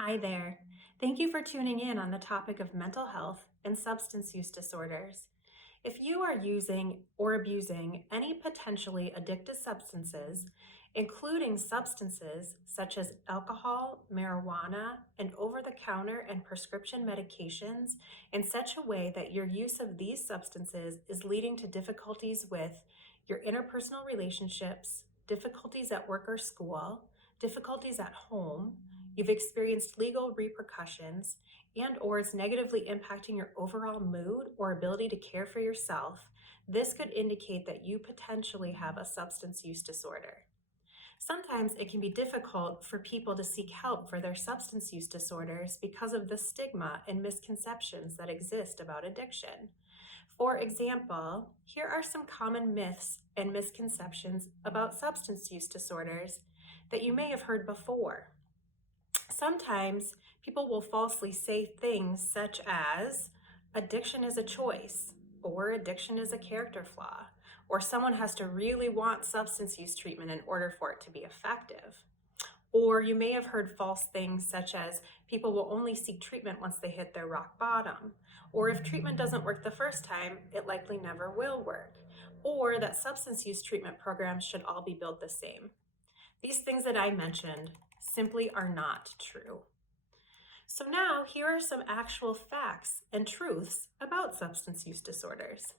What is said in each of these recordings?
Hi there. Thank you for tuning in on the topic of mental health and substance use disorders. If you are using or abusing any potentially addictive substances, including substances such as alcohol, marijuana, and over the counter and prescription medications, in such a way that your use of these substances is leading to difficulties with your interpersonal relationships, difficulties at work or school, difficulties at home, you've experienced legal repercussions, and or it's negatively impacting your overall mood or ability to care for yourself, this could indicate that you potentially have a substance use disorder. Sometimes it can be difficult for people to seek help for their substance use disorders because of the stigma and misconceptions that exist about addiction. For example, here are some common myths and misconceptions about substance use disorders that you may have heard before. Sometimes people will falsely say things such as addiction is a choice, or addiction is a character flaw, or someone has to really want substance use treatment in order for it to be effective. Or you may have heard false things such as people will only seek treatment once they hit their rock bottom, or if treatment doesn't work the first time, it likely never will work, or that substance use treatment programs should all be billed the same. These things that I mentioned simply are not true. So now here are some actual facts and truths about substance use disorders.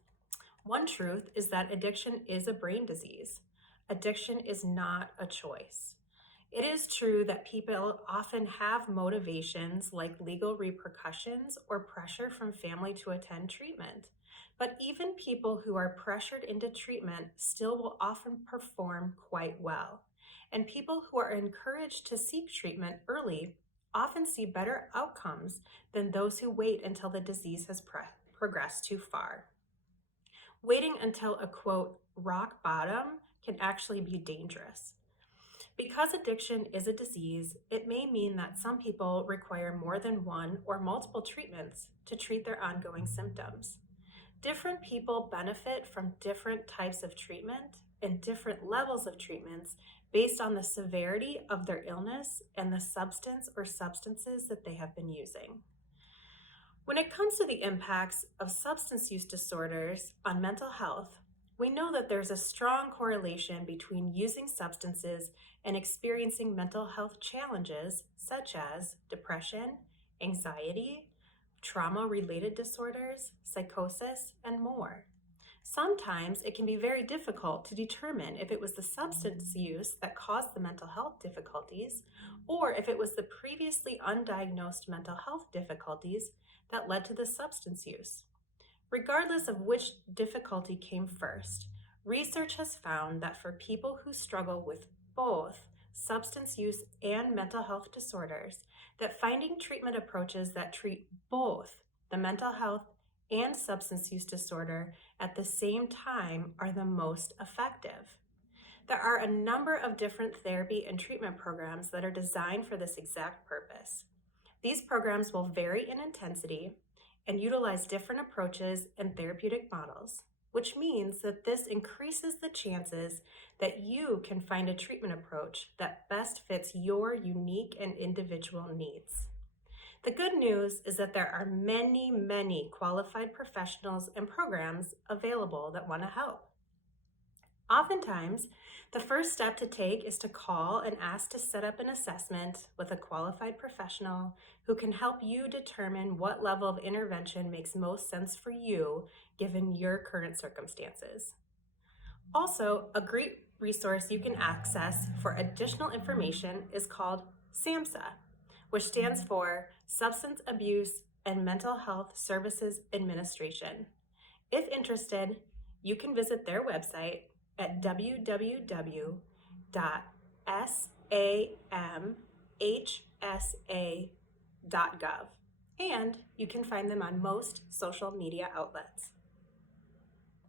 One truth is that addiction is a brain disease. Addiction is not a choice. It is true that people often have motivations like legal repercussions or pressure from family to attend treatment. But even people who are pressured into treatment still will often perform quite well. And people who are encouraged to seek treatment early often see better outcomes than those who wait until the disease has progressed too far. Waiting until a quote, rock bottom can actually be dangerous. Because addiction is a disease, it may mean that some people require more than one or multiple treatments to treat their ongoing symptoms. Different people benefit from different types of treatment and different levels of treatments based on the severity of their illness and the substance or substances that they have been using. When it comes to the impacts of substance use disorders on mental health, we know that there's a strong correlation between using substances and experiencing mental health challenges such as depression, anxiety, trauma-related disorders, psychosis, and more. Sometimes it can be very difficult to determine if it was the substance use that caused the mental health difficulties or if it was the previously undiagnosed mental health difficulties that led to the substance use. Regardless of which difficulty came first, research has found that for people who struggle with both substance use and mental health disorders, that finding treatment approaches that treat both the mental health and substance use disorder at the same time are the most effective. There are a number of different therapy and treatment programs that are designed for this exact purpose. These programs will vary in intensity and utilize different approaches and therapeutic models, which means that this increases the chances that you can find a treatment approach that best fits your unique and individual needs. The good news is that there are many, many qualified professionals and programs available that want to help. Oftentimes, the first step to take is to call and ask to set up an assessment with a qualified professional who can help you determine what level of intervention makes most sense for you given your current circumstances. Also, a great resource you can access for additional information is called SAMHSA, which stands for Substance Abuse and Mental Health Services Administration. If interested, you can visit their website at www.samhsa.gov, and you can find them on most social media outlets.